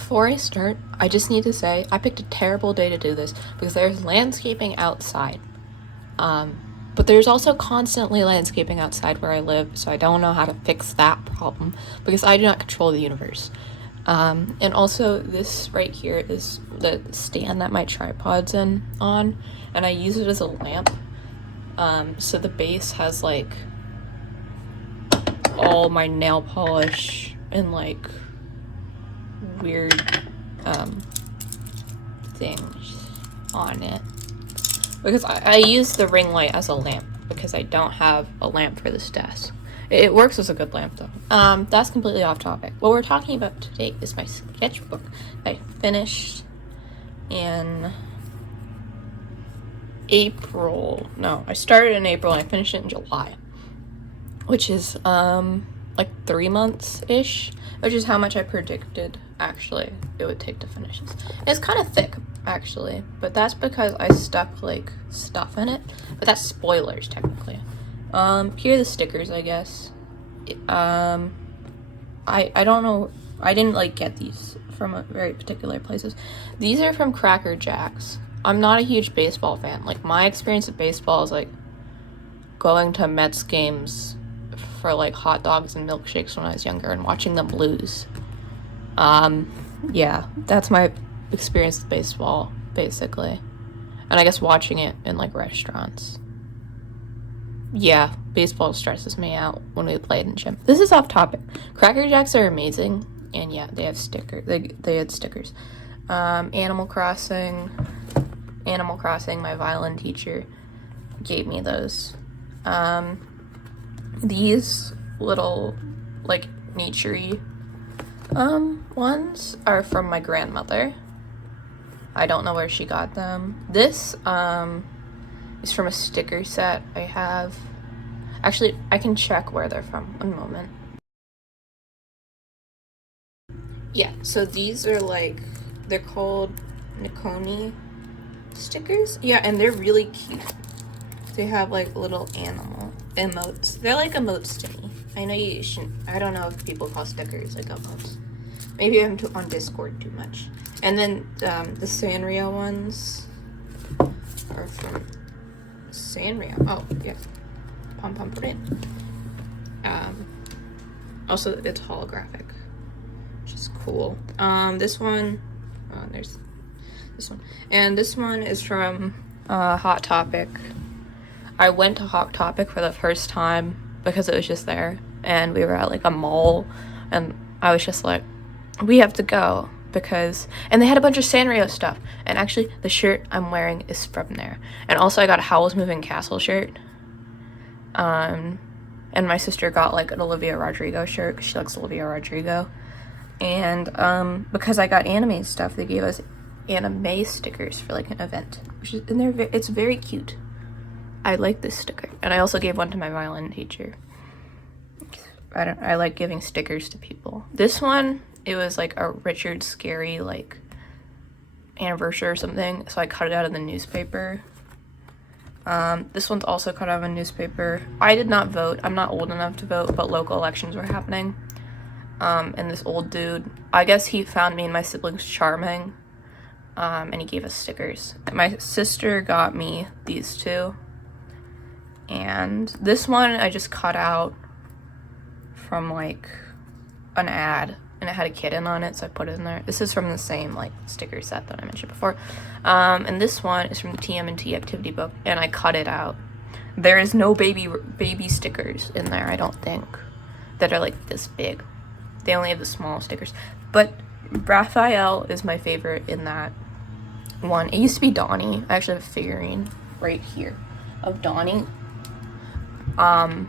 Before I start, I just need to say I picked a terrible day to do this because there's landscaping outside. But there's also constantly landscaping outside where I live, so I don't know how to fix that problem because I do not control the universe. And also this right here is the stand that my tripod's on, and I use it as a lamp. So the base has like all my nail polish and like weird things on it because I use the ring light as a lamp because I don't have a lamp for this desk. It works as a good lamp though. That's completely off topic. What we're talking about today is my sketchbook I finished in April. No, I started in April and I finished it in July, which is like 3 months ish, which is how much I predicted actually it would take to finish this. It's kind of thick actually, but that's because I stuck like stuff in it, but that's spoilers technically. Here are the stickers, I guess. I don't know, I didn't like get these from very particular places. These are from Cracker Jacks. I'm not a huge baseball fan. Like, my experience with baseball is like going to Mets games for like hot dogs and milkshakes when I was younger and watching them lose. Yeah, that's my experience with baseball basically, and I guess watching it in like restaurants. Yeah, baseball stresses me out when we played in gym. This is off topic. Cracker Jacks are amazing, and yeah, they have stickers. They had stickers. Animal Crossing. My violin teacher gave me those. These little like nature-y ones are from my grandmother. I don't know where she got them. This is from a sticker set I have. Actually, I can check where they're from. One moment. Yeah, so these are like, they're called Nikoni stickers. Yeah, and they're really cute. They have like little animal emotes. They're like emotes to me. I know you shouldn't, I don't know if people call stickers like emotes. Maybe I'm on Discord too much. And then the Sanrio ones are from Sanrio. Oh, yeah. Pom Pom Print. Also, it's holographic, which is cool. This one, there's this one. And this one is from Hot Topic. I went to Hot Topic for the first time because it was just there. And we were at like a mall. And I was just like, we have to go. Because, and they had a bunch of Sanrio stuff. And actually, the shirt I'm wearing is from there. And also, I got a Howl's Moving Castle shirt. And my sister got like an Olivia Rodrigo shirt because she likes Olivia Rodrigo. And because I got anime stuff, they gave us anime stickers for like an event, which is, and it's very cute. I like this sticker, and I also gave one to my violin teacher. I like giving stickers to people. This one, it was like a Richard Scarry like anniversary or something, so I cut it out of the newspaper. This one's also cut out of a newspaper. I did not vote. I'm not old enough to vote, but local elections were happening. And this old dude, I guess he found me and my siblings charming, and he gave us stickers. My sister got me these two, and this one I just cut out from like an ad, and it had a kitten on it, so I put it in there. This is from the same like sticker set that I mentioned before. And this one is from the TMNT activity book, and I cut it out. There is no baby stickers in there, I don't think, that are like this big. They only have the small stickers. But Raphael is my favorite in that one. It used to be Donnie. I actually have a figurine right here of Donnie. And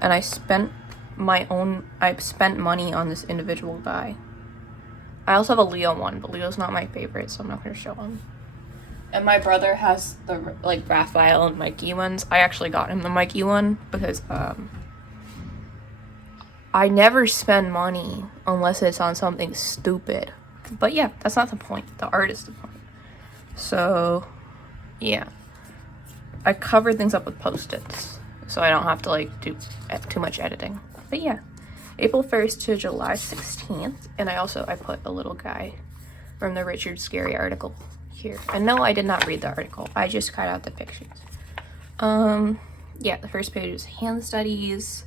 I spent money on this individual guy. I also have a Leo one, but Leo's not my favorite, so I'm not going to show him. And my brother has the like Raphael and Mikey ones. I actually got him the Mikey one because I never spend money unless it's on something stupid. But yeah, that's not the point. The art is the point. So yeah, I covered things up with Post-its so I don't have to like do too much editing. But yeah, April 1st to July 16th. And I put a little guy from the Richard Scarry article here. And no, I did not read the article. I just cut out the pictures. Yeah, the first page is hand studies.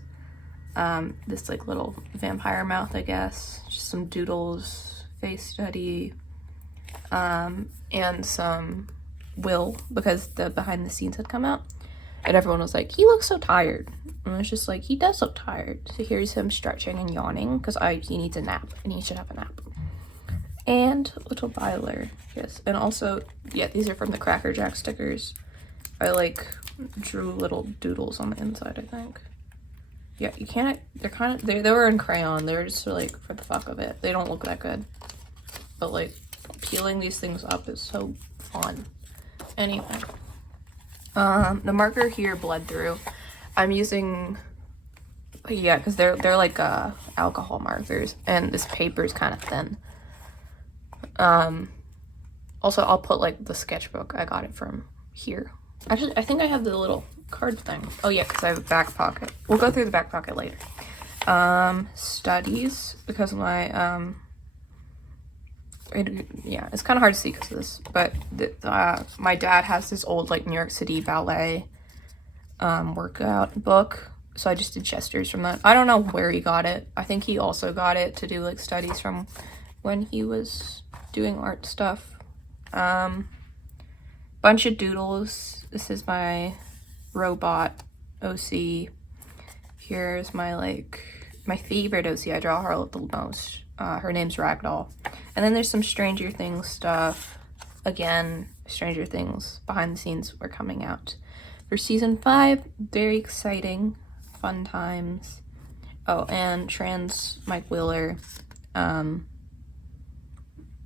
This like little vampire mouth, I guess. Just some doodles, face study, and some Will, because the behind the scenes had come out. And everyone was like, he looks so tired. And I was just like, he does look tired. So here's him stretching and yawning because he needs a nap and he should have a nap. And little Byler, yes. And also, yeah, these are from the Cracker Jack stickers. I like drew little doodles on the inside, I think. Yeah, you can't, they were in crayon. They were just like for the fuck of it. They don't look that good. But like peeling these things up is so fun. Anyway. The marker here bled through. I'm using, yeah, because they're like alcohol markers, and this paper is kind of thin. Also, I'll put like the sketchbook. I got it from here. Actually, I think I have the little card thing. Oh yeah, because I have a back pocket. We'll go through the back pocket later. Studies, because of my yeah, it's kind of hard to see because of this, but my dad has this old like New York City ballet workout book, so I just did gestures from that. I don't know where he got it. I think he also got it to do like studies from when he was doing art stuff. Bunch of doodles. This is my robot OC. Here's my favorite OC. I draw her the most. Her name's Ragdoll. And then there's some Stranger Things stuff. Again, Stranger Things behind the scenes were coming out for season 5. Very exciting, fun times. Oh, and trans Mike Wheeler,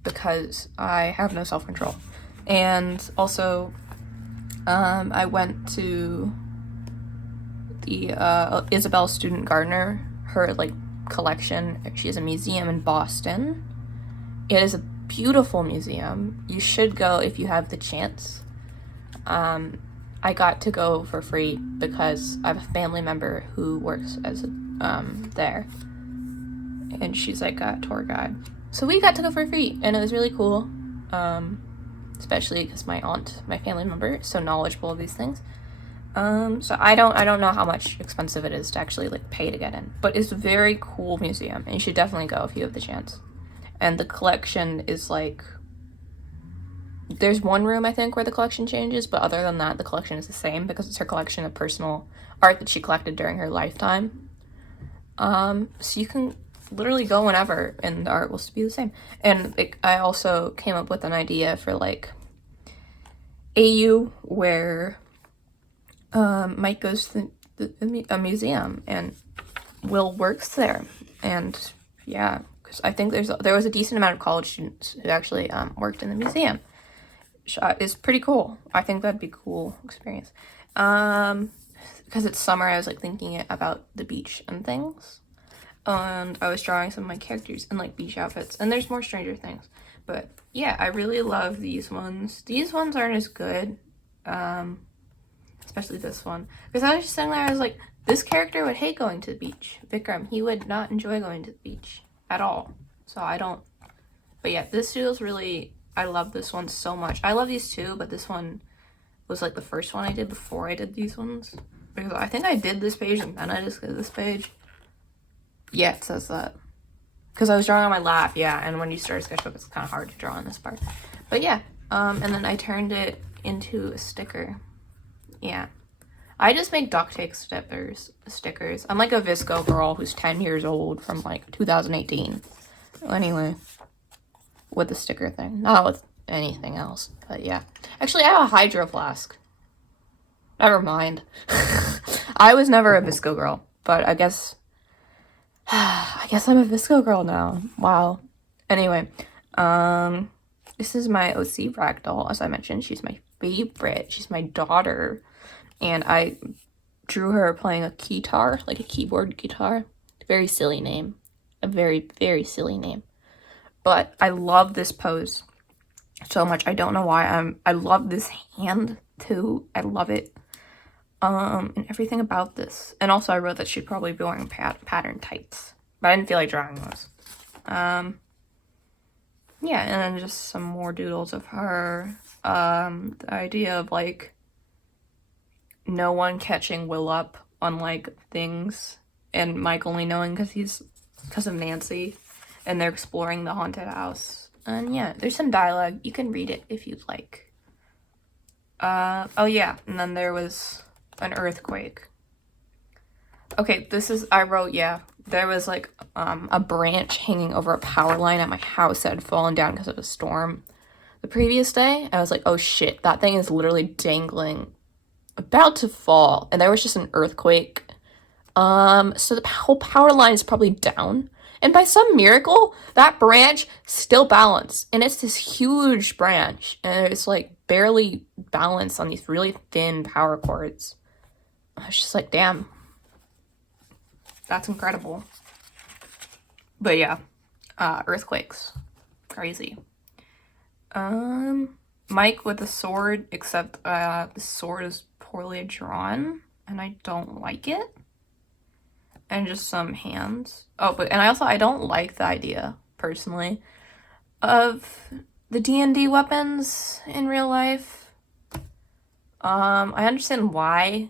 because I have no self-control. And also, I went to the Isabel Student Gardner, her like collection. She has a museum in Boston. It is a beautiful museum. You should go if you have the chance. I got to go for free because I have a family member who works as there, and she's like a tour guide. So we got to go for free, and it was really cool. Especially because my family member, is so knowledgeable of these things. So I don't know how much expensive it is to actually like pay to get in, but it's a very cool museum, and you should definitely go if you have the chance. And the collection is like, there's one room I think where the collection changes, but other than that, the collection is the same because it's her collection of personal art that she collected during her lifetime. So you can literally go whenever, and the art will be the same. And I also came up with an idea for like AU where Mike goes to a museum and Will works there, and yeah, because I think there was a decent amount of college students who actually worked in the museum. It's pretty cool. I think that'd be a cool experience. Because it's summer, I was like thinking about the beach and things, and I was drawing some of my characters in like beach outfits, and there's more Stranger Things. But yeah, I really love these ones. These ones aren't as good, especially this one, because I was just sitting there, I was like, this character would hate going to the beach. Vikram, he would not enjoy going to the beach at all. So I don't, but yeah, this feels really, I love this one so much. I love these too, but this one was like the first one I did before I did these ones, because I think I did this page and then I just did this page. Yeah, it says that. Because I was drawing on my lap, yeah, and when you start a sketchbook, it's kind of hard to draw on this part. But yeah, and then I turned it into a sticker. Yeah. I just make duct tape stickers. I'm like a Visco girl who's 10 years old from like 2018. Anyway, with the sticker thing. Not with anything else, but yeah. Actually, I have a hydro flask. Never mind. I was never a Visco girl, but I guess I'm a Visco girl now. Wow. Anyway, this is my OC Ragdoll. As I mentioned, she's my favorite. She's my daughter. And I drew her playing a guitar, like a keyboard guitar. Very silly name. A very, very silly name. But I love this pose so much. I don't know why. I love this hand too. I love it. And everything about this. And also I wrote that she'd probably be wearing pattern tights. but I didn't feel like drawing those. Yeah, and then just some more doodles of her. The idea of like no one catching Will up on like things, and Mike only knowing because of Nancy, and they're exploring the haunted house. And yeah, there's some dialogue. You can read it if you'd like. Oh yeah, and then there was an earthquake. Okay, I wrote, yeah, there was like a branch hanging over a power line at my house that had fallen down because of a storm the previous day. I was like, oh shit, that thing is literally dangling, about to fall, and there was just an earthquake. So the whole power line is probably down, and by some miracle, that branch still balanced, and it's this huge branch, and it's like barely balanced on these really thin power cords. I was just like, damn. That's incredible. But yeah, earthquakes. Crazy. Mike with the sword, except the sword is poorly drawn, and I don't like it. And just some hands. Oh, and I don't like the idea, personally, of the D&D weapons in real life. I understand why.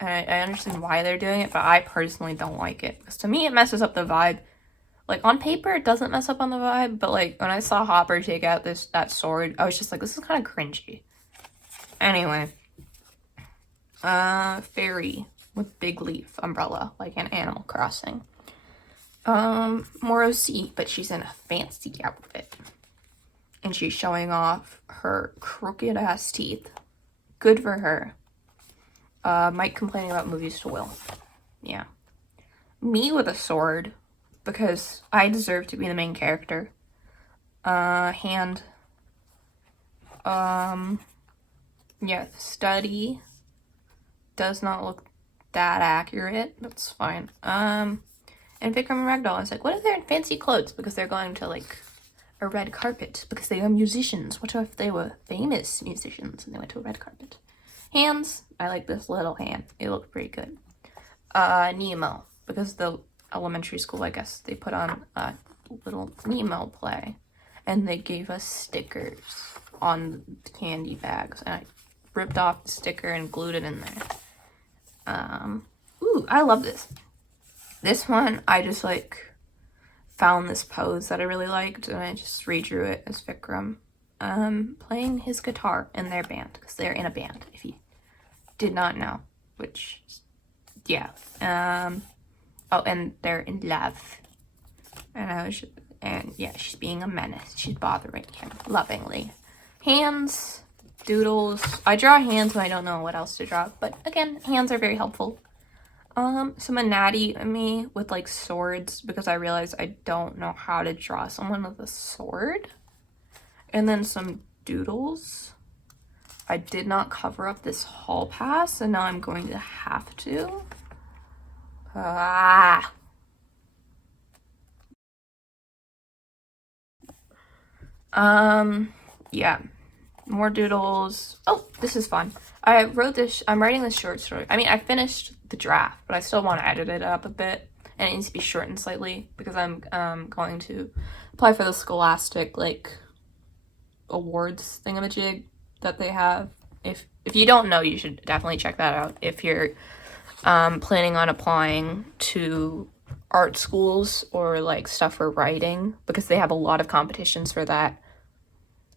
I understand why they're doing it, but I personally don't like it. Because to me, it messes up the vibe. Like, on paper, it doesn't mess up on the vibe, but, like, when I saw Hopper take out that sword, I was just like, this is kind of cringy. Anyway. Fairy with big leaf umbrella, like in Animal Crossing. More OC, but she's in a fancy outfit. And she's showing off her crooked-ass teeth. Good for her. Mike complaining about movies to Will. Yeah. Me with a sword, because I deserve to be the main character. Hand. Yeah, study. Does not look that accurate. That's fine. And Vikram and Ragdoll, I was like, what if they're in fancy clothes? Because they're going to, like, a red carpet. Because they are musicians. What if they were famous musicians and they went to a red carpet? Hands. I like this little hand. It looked pretty good. Nemo. Because the elementary school, I guess, they put on a little Nemo play. And they gave us stickers on the candy bags. And I ripped off the sticker and glued it in there. Ooh, I love this. This one, I just, like, found this pose that I really liked, and I just redrew it as Vikram, playing his guitar in their band, because they're in a band, if you did not know, which, yeah. Oh, and they're in love. And yeah, she's being a menace. She's bothering him lovingly. Hands, doodles. I draw hands when I don't know what else to draw, but again, hands are very helpful. Some anatomy in me with like swords, because I realized I don't know how to draw someone with a sword. And then some doodles. I did not cover up this hall pass, and now I'm going to have to. Yeah. More doodles. Oh, this is fun. I'm writing this short story. I mean, I finished the draft, but I still want to edit it up a bit, and it needs to be shortened slightly, because I'm going to apply for the Scholastic, like, awards thingamajig that they have. If you don't know, you should definitely check that out if you're planning on applying to art schools or, like, stuff for writing, because they have a lot of competitions for that.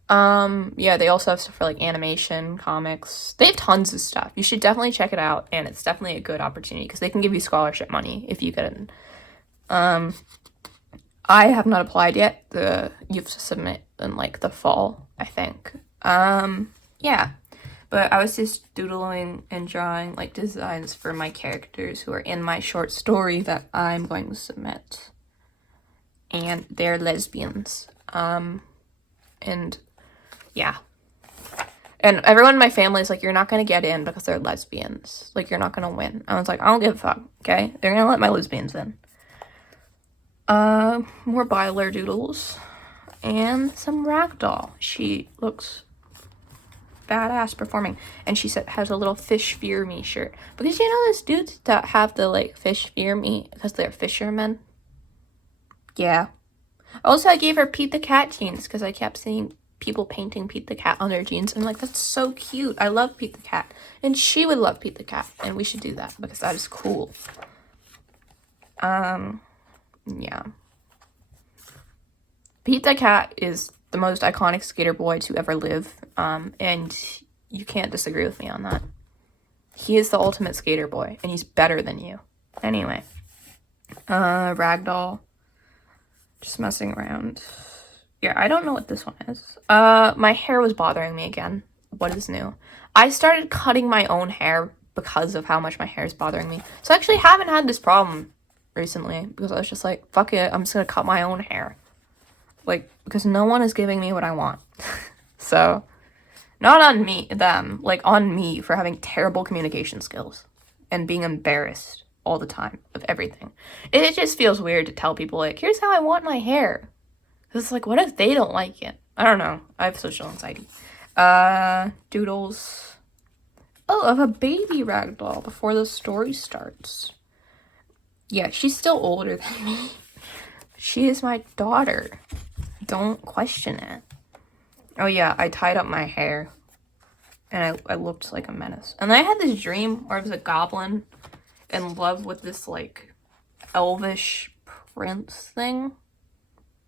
Yeah, they also have stuff for, like, animation, comics. They have tons of stuff. You should definitely check it out, and it's definitely a good opportunity, because they can give you scholarship money if you get in. I have not applied yet. You have to submit in, like, the fall, I think. Yeah. But I was just doodling and drawing, like, designs for my characters who are in my short story that I'm going to submit. And they're lesbians. And yeah. And everyone in my family is like, you're not going to get in because they're lesbians. Like, you're not going to win. I was like, I don't give a fuck, okay? They're going to let my lesbians in. More Byler doodles. And some ragdoll. She looks badass performing. And she has a little fish fear me shirt. Because you know those dudes that have the, like, fish fear me because they're fishermen? Yeah. Also, I gave her Pete the Cat jeans because I kept seeing people painting Pete the Cat on their jeans. And I'm like, that's so cute. I love Pete the Cat. And she would love Pete the Cat. And we should do that because that is cool. Yeah. Pete the Cat is the most iconic skater boy to ever live. And you can't disagree with me on that. He is the ultimate skater boy. And he's better than you. Anyway. Ragdoll. Just messing around. Yeah, I don't know what this one is. My hair was bothering me again. What is new? I started cutting my own hair because of how much my hair is bothering me. So I actually haven't had this problem recently because I was just like, fuck it, I'm just gonna cut my own hair. Like, because no one is giving me what I want. So, not on me, them, like on me for having terrible communication skills and being embarrassed all the time of everything. It just feels weird to tell people, like, here's how I want my hair. Because it's like, what if they don't like it? I don't know. I have social anxiety. Doodles. Oh, of a baby ragdoll before the story starts. Yeah, she's still older than me. She is my daughter. Don't question it. Oh yeah, I tied up my hair. And I looked like a menace. And then I had this dream where I was a goblin in love with this, like, elvish prince thing.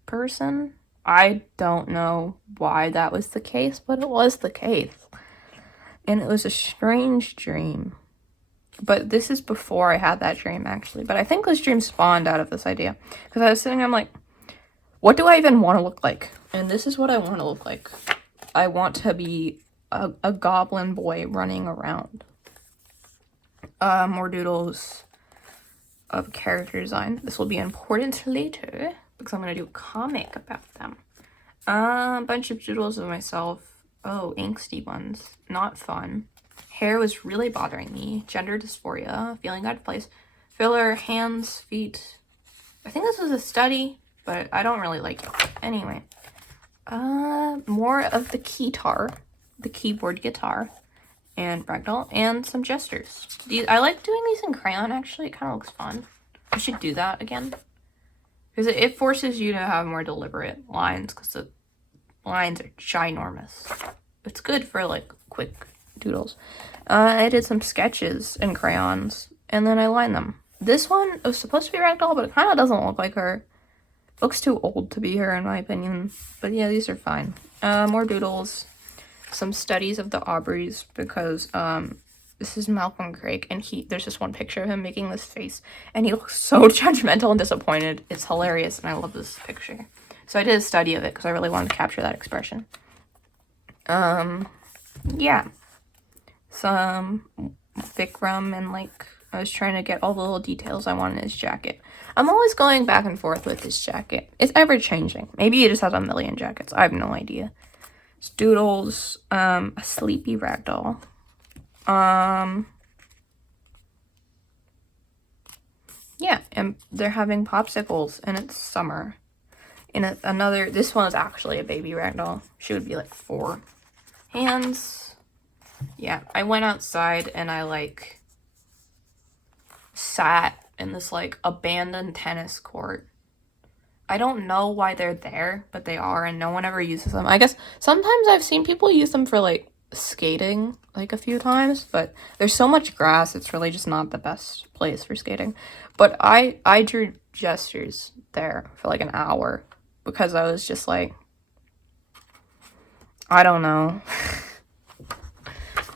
Person. I don't know why that was the case, but it was the case. And it was a strange dream. But this is before I had that dream, actually. But I think this dream spawned out of this idea. Because I was sitting there, I'm like, what do I even want to look like? And this is what I want to look like. I want to be a goblin boy running around. More doodles of character design. This will be important later because I'm going to do a comic about them. A bunch of doodles of myself. Oh, angsty ones. Not fun. Hair was really bothering me. Gender dysphoria. Feeling out of place. Filler, hands, feet. I think this was a study, but I don't really like it. Anyway. More of the keytar. The keyboard guitar. And ragdoll. And some gestures. I like doing these in crayon, actually. It kind of looks fun. I should do that again. Because it forces you to have more deliberate lines. Because the lines are ginormous. It's good for, like, quick doodles. I did some sketches in crayons, and then I lined them. This one was supposed to be ragdoll, but it kind of doesn't look like her. Looks too old to be her, in my opinion. But yeah, these are fine. More doodles. Some studies of the Aubreys, because this is Malcolm Craig, and there's just one picture of him making this face, and he looks so judgmental and disappointed. It's hilarious, and I love this picture. So I did a study of it, because I really wanted to capture that expression. Yeah. Some Vikram, and, like, I was trying to get all the little details I want in his jacket. I'm always going back and forth with this jacket. It's ever-changing. Maybe he just has a million jackets. I have no idea. It's doodles, a sleepy ragdoll. Yeah, and they're having popsicles, and it's summer. And this one is actually a baby ragdoll. She would be like 4. Hands. Yeah, I went outside and I, like, sat in this, like, abandoned tennis court. I don't know why they're there, but they are, and no one ever uses them. I guess sometimes I've seen people use them for, like, skating, like, a few times, but there's so much grass, it's really just not the best place for skating. But I drew gestures there for, like, an hour, because I was just like, I don't know.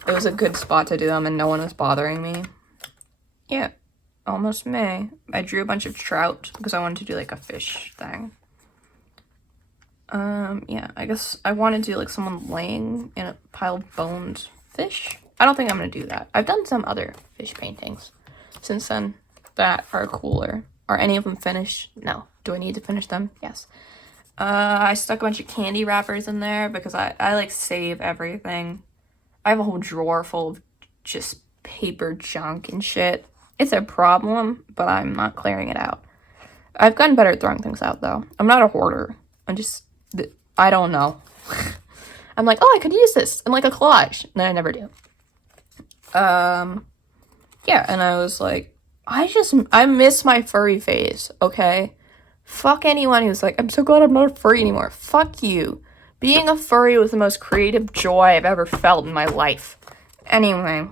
It was a good spot to do them, and no one was bothering me. Yeah. Almost May. I drew a bunch of trout because I wanted to do, like, a fish thing. Yeah, I guess I want to do, like, someone laying in a pile of boned fish. I don't think I'm going to do that. I've done some other fish paintings since then that are cooler. Are any of them finished? No. Do I need to finish them? Yes. I stuck a bunch of candy wrappers in there because I like, save everything. I have a whole drawer full of just paper junk and shit. It's a problem, but I'm not clearing it out. I've gotten better at throwing things out, though. I'm not a hoarder. I don't know. I'm like, oh, I could use this in, like, a collage. And then I never do. Yeah, and I was like, I miss my furry phase, okay? Fuck anyone who's like, I'm so glad I'm not a furry anymore. Fuck you. Being a furry was the most creative joy I've ever felt in my life. Anyway,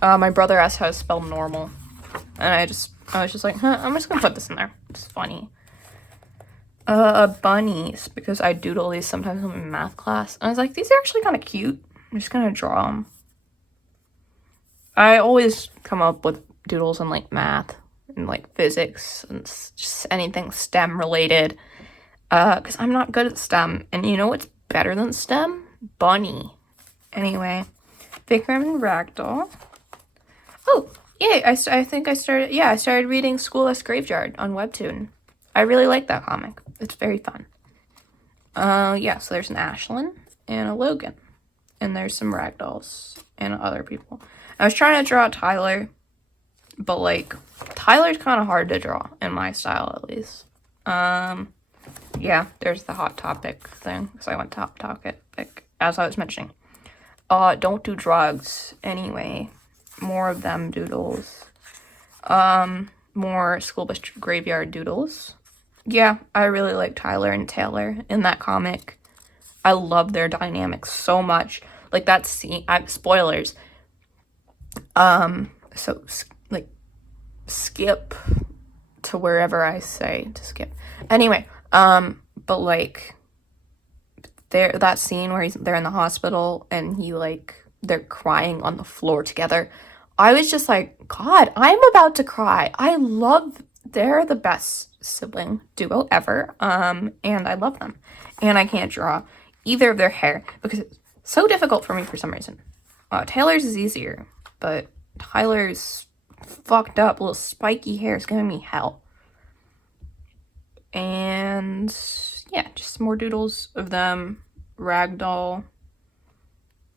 my brother asked how to spell normal, and I was just like, huh, I'm just gonna put this in there. It's funny. Bunnies, because I doodle these sometimes in math class. And I was like, these are actually kind of cute. I'm just gonna draw them. I always come up with doodles in, like, math and, like, physics and just anything STEM related. Because I'm not good at STEM. And you know what's better than STEM? Bunny. Anyway, Vikram and Ragdoll. Oh, yay, I think I started reading Schoolless Graveyard on Webtoon. I really like that comic. It's very fun. Yeah, so there's an Ashlyn and a Logan. And there's some ragdolls and other people. I was trying to draw Tyler, but, like, Tyler's kind of hard to draw, in my style, at least. Yeah, there's the Hot Topic thing, because I went to Hot Topic, as I was mentioning. Don't do drugs. Anyway, more of them doodles. More Schoolbus Graveyard doodles. Yeah, I really like Tyler and Taylor in that comic. I love their dynamics so much. Like, that scene, spoilers. So, like, skip to wherever I say to skip. Anyway, but, like, that scene where they're in the hospital and they're crying on the floor together. I was just like, God, I'm about to cry. They're the best sibling duo ever. And I love them. And I can't draw either of their hair because it's so difficult for me for some reason. Taylor's is easier, but Tyler's fucked up little spiky hair is giving me hell. And yeah, just more doodles of them. Ragdoll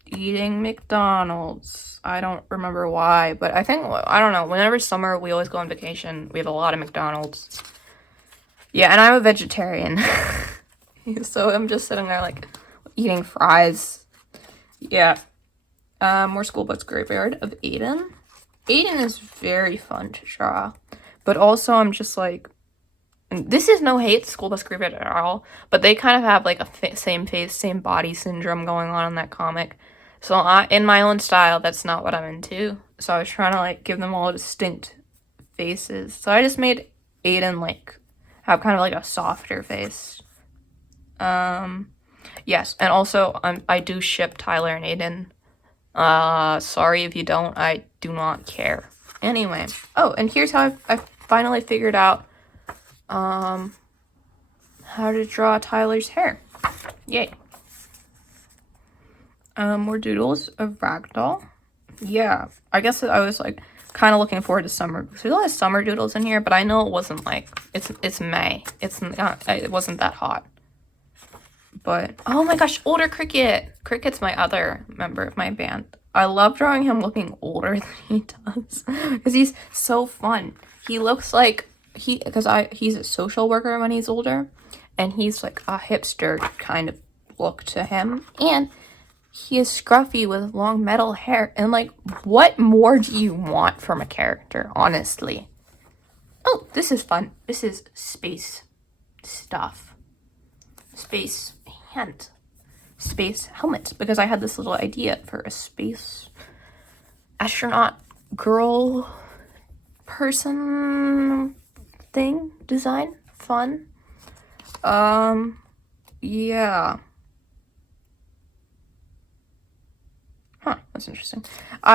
eating McDonald's. I don't remember why, but I don't know, whenever summer we always go on vacation, we have a lot of McDonald's. Yeah, and I'm a vegetarian. So I'm just sitting there, like, eating fries. Yeah. More Schoolbus Graveyard of Aiden. Aiden is very fun to draw, but also I'm just like, this is no hate to Schoolbus Graveyard at all, but they kind of have, like, a same face, same body syndrome going on in that comic. So in my own style, that's not what I'm into. So I was trying to, like, give them all distinct faces. So I just made Aiden, like, have kind of, like, a softer face. Yes, and also I do ship Tyler and Aiden. Sorry if you don't, I do not care. Anyway, oh, and here's how I finally figured out how to draw Tyler's hair. Yay. More doodles of Ragdoll. Yeah, I guess I was, like, kind of looking forward to summer, because there's a lot of summer doodles in here, but I know it wasn't, like, it's May. It wasn't that hot. But, oh my gosh, older Cricket. Cricket's my other member of my band. I love drawing him looking older than he does, because he's so fun. He looks like, he's a social worker when he's older, and he's, like, a hipster kind of look to him, and he is scruffy with long metal hair, and, like, what more do you want from a character, honestly? Oh, this is fun. This is space stuff. Space helmet, because I had this little idea for a space astronaut girl person thing design. Fun. Yeah. Huh, that's interesting.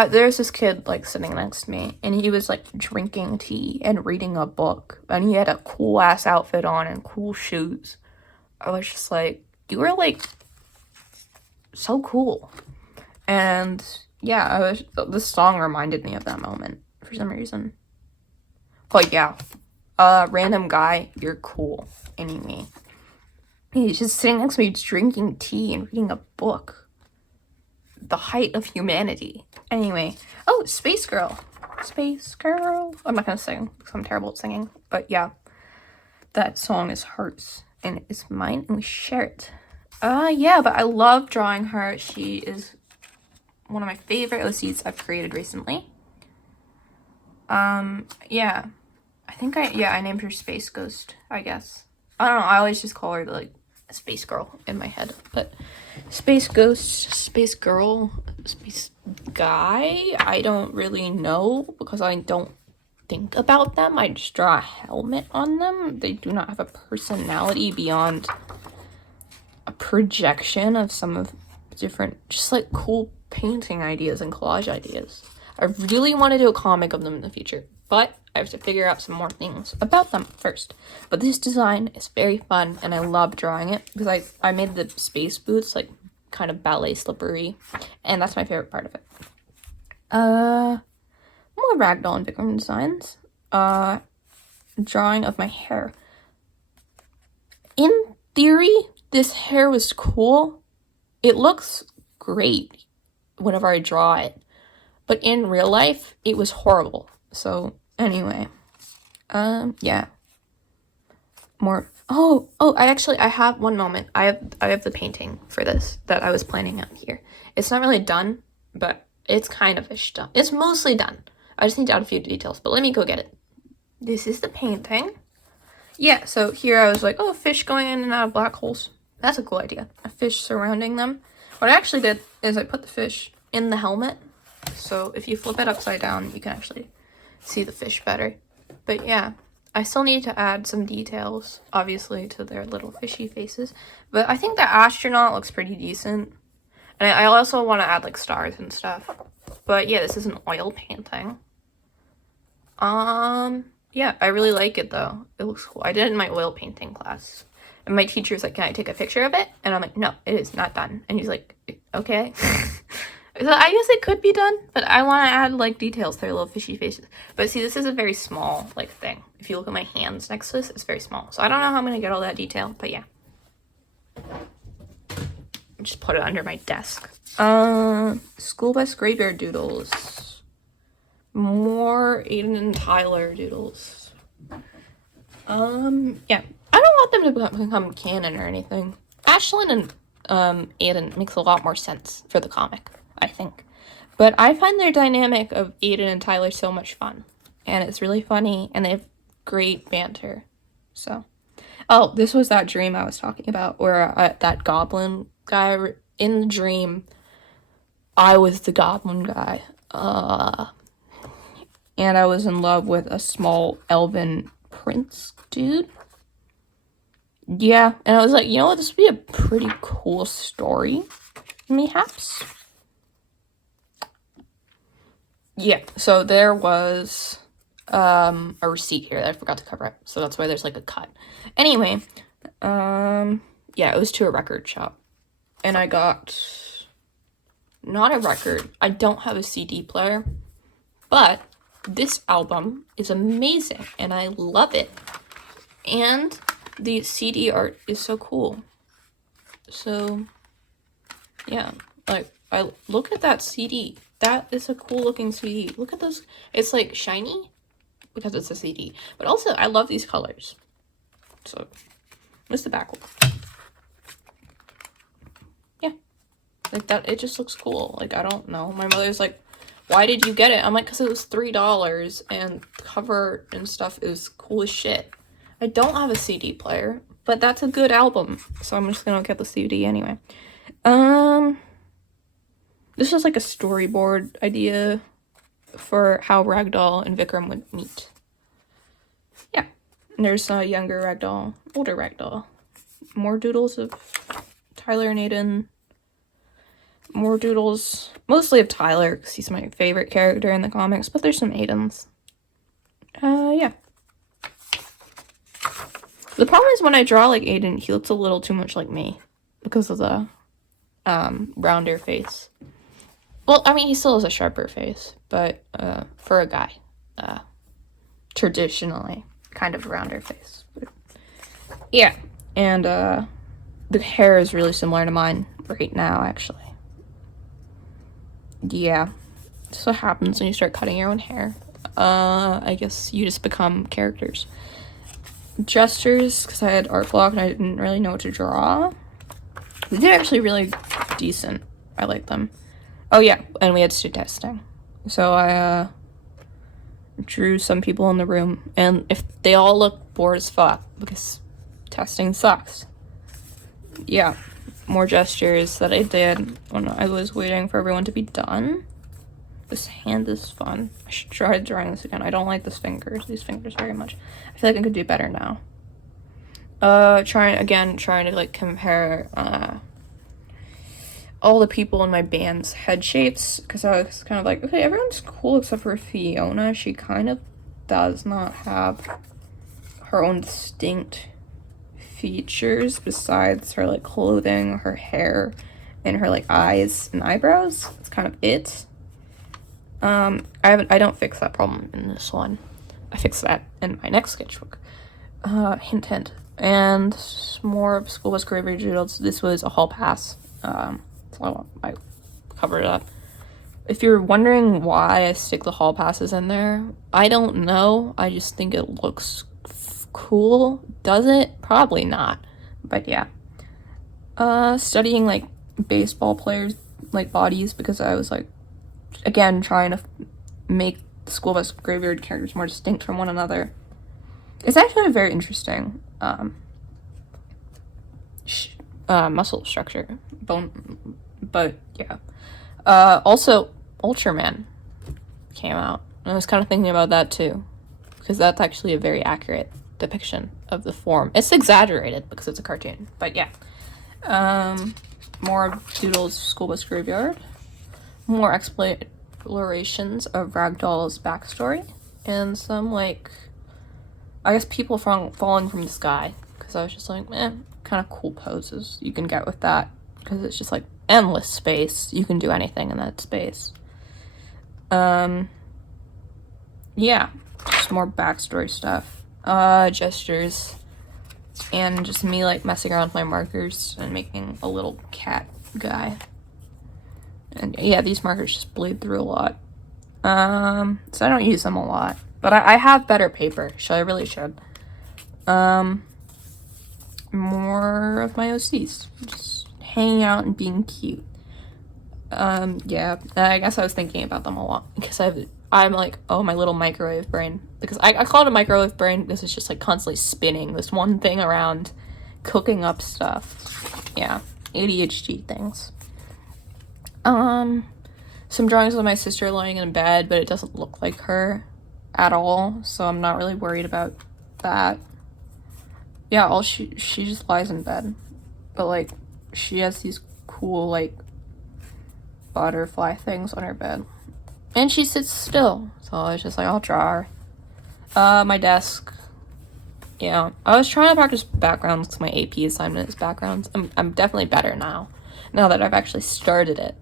There's this kid, like, sitting next to me, and he was, like, drinking tea and reading a book, and he had a cool ass outfit on and cool shoes. I was just like, you were, like, so cool. And yeah, this song reminded me of that moment for some reason. But yeah, random guy, you're cool. Anyway, he's just sitting next to me, drinking tea and reading a book. The height of humanity. Anyway, oh, Space Girl. Space Girl. I'm not gonna sing because I'm terrible at singing. But yeah, that song is hers. And it's mine, and we share it. Yeah, but I love drawing her. She is one of my favorite OCs I've created recently. Yeah. I named her Space Ghost, I guess. I don't know, I always just call her like a space girl in my head, but Space Ghost, Space Girl, Space Guy, I don't really know because I don't think about them. I just draw a helmet on them. They do not have a personality beyond a projection of some of different, just like cool painting ideas and collage ideas. I really want to do a comic of them in the future, but I have to figure out some more things about them first. But this design is very fun, and I love drawing it because I made the space boots like kind of ballet slippery, and that's my favorite part of it. More ragdoll and Vikram designs. Drawing of my hair. In theory, this hair was cool. It looks great whenever I draw it, but in real life, it was horrible. So anyway, yeah. More. I have one moment. I have the painting for this that I was planning out here. It's not really done, but it's kind of ish done. It's mostly done. I just need to add a few details, but let me go get it. This is the painting. Yeah, so here I was like, oh, fish going in and out of black holes. That's a cool idea. A fish surrounding them. What I actually did is I put the fish in the helmet. So if you flip it upside down, you can actually see the fish better. But yeah, I still need to add some details, obviously, to their little fishy faces. But I think the astronaut looks pretty decent. And I also want to add like stars and stuff. But yeah, this is an oil painting. Yeah, I really like it though. It looks cool. I did it in my oil painting class. And my teacher's like, can I take a picture of it? And I'm like, no, it is not done. And he's like, okay. So I guess it could be done, but I want to add like details to their little fishy faces. But see, this is a very small like thing. If you look at my hands next to this, it's very small. So I don't know how I'm going to get all that detail, but yeah. Just put it under my desk. School bus graveyard doodles. More Aiden and Tyler doodles. Yeah. I don't want them to become canon or anything. Ashlyn and Aiden makes a lot more sense for the comic, I think. But I find their dynamic of Aiden and Tyler so much fun. And it's really funny, and they have great banter. So, oh, this was that dream I was talking about, where that goblin guy, in the dream, I was the goblin guy. And I was in love with a small elven prince dude. Yeah, and I was like, you know what, this would be a pretty cool story, mayhaps. Yeah, so there was a receipt here that I forgot to cover up, so that's why there's like a cut. Anyway, yeah, it was to a record shop, and I got not a record. I don't have a CD player, but this album is amazing, and I love it, and the CD art is so cool. So, yeah, like, I look at that CD. That is a cool looking CD. Look at this. It's like shiny because it's a CD. But also, I love these colors. So, what's the back look? Yeah. Like that, it just looks cool. Like, I don't know. My mother's like, why did you get it? I'm like, because it was $3 and the cover and stuff is cool as shit. I don't have a CD player, but that's a good album. So I'm just gonna get the CD anyway. This was like a storyboard idea for how Ragdoll and Vikram would meet. Yeah. And there's a younger Ragdoll, older Ragdoll. More doodles of Tyler and Aiden. More doodles, mostly of Tyler, because he's my favorite character in the comics, but there's some Aidens. Yeah. The problem is when I draw like Aiden, he looks a little too much like me because of the rounder face. Well, I mean, he still has a sharper face, but for a guy, traditionally kind of rounder face. But, yeah, and the hair is really similar to mine right now, actually. Yeah, that's what happens when you start cutting your own hair. I guess you just become characters. Gestures, because I had art block and I didn't really know what to draw. They did actually really decent. I like them. Oh yeah, and we had state testing. So I drew some people in the room, and if they all look bored as fuck because testing sucks. Yeah, more gestures that I did when I was waiting for everyone to be done. This hand is fun. I should try drawing this again. I don't like these fingers very much. I feel like I could do better now. Trying to like compare all the people in my band's head shapes, because I was kind of like, okay, everyone's cool except for Fiona. She kind of does not have her own distinct features besides her like clothing, her hair, and her like eyes and eyebrows. It's kind of it. I don't fix that problem in this one. I fix that in my next sketchbook. Hint hint. And more of School Bus Graveyard Doodles. This was a hall pass. So I covered it up. If you're wondering why I stick the hall passes in there, I don't know. I just think it looks cool. Does it? Probably not. But yeah. Studying like baseball players like bodies, because I was like, again, trying to make the School Bus Graveyard characters more distinct from one another. It's actually very interesting. Muscle structure, bone, but yeah. Also, Ultraman came out. I was kind of thinking about that too, because that's actually a very accurate depiction of the form. It's exaggerated because it's a cartoon, but yeah. More Doodles School Bus Graveyard. More explorations of Ragdoll's backstory, and some like, I guess, people falling from the sky, because I was just like, kind of cool poses you can get with that, because it's just like endless space. You can do anything in that space. Yeah, just more backstory stuff, gestures, and just me like messing around with my markers and making a little cat guy. And yeah, these markers just bleed through a lot, so I don't use them a lot. But I have better paper, so I really should. More of my OCs. Just hanging out and being cute. Yeah, I guess I was thinking about them a lot, because I'm like, oh, my little microwave brain. Because I call it a microwave brain because it's just like constantly spinning this one thing around, cooking up stuff. Yeah, ADHD things. Some drawings of my sister lying in bed, but it doesn't look like her at all, so I'm not really worried about that. Yeah, she just lies in bed, but like she has these cool like butterfly things on her bed, and she sits still, so I was just like, I'll draw her. My desk. Yeah, I was trying to practice backgrounds because my AP assignment is backgrounds. I'm definitely better now that I've actually started it,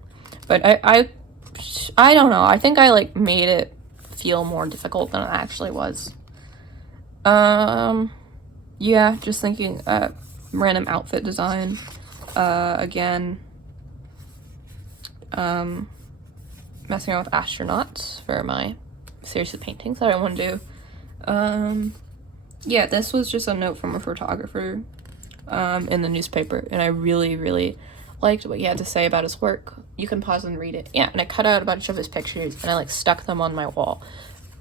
but I don't know, I think I like made it feel more difficult than it actually was. Yeah, just thinking, random outfit design, again, messing around with astronauts for my series of paintings that I want to do. Yeah, this was just a note from a photographer, in the newspaper, and I really, really liked what he had to say about his work. You can pause and read it. Yeah, and I cut out a bunch of his pictures, and I like stuck them on my wall.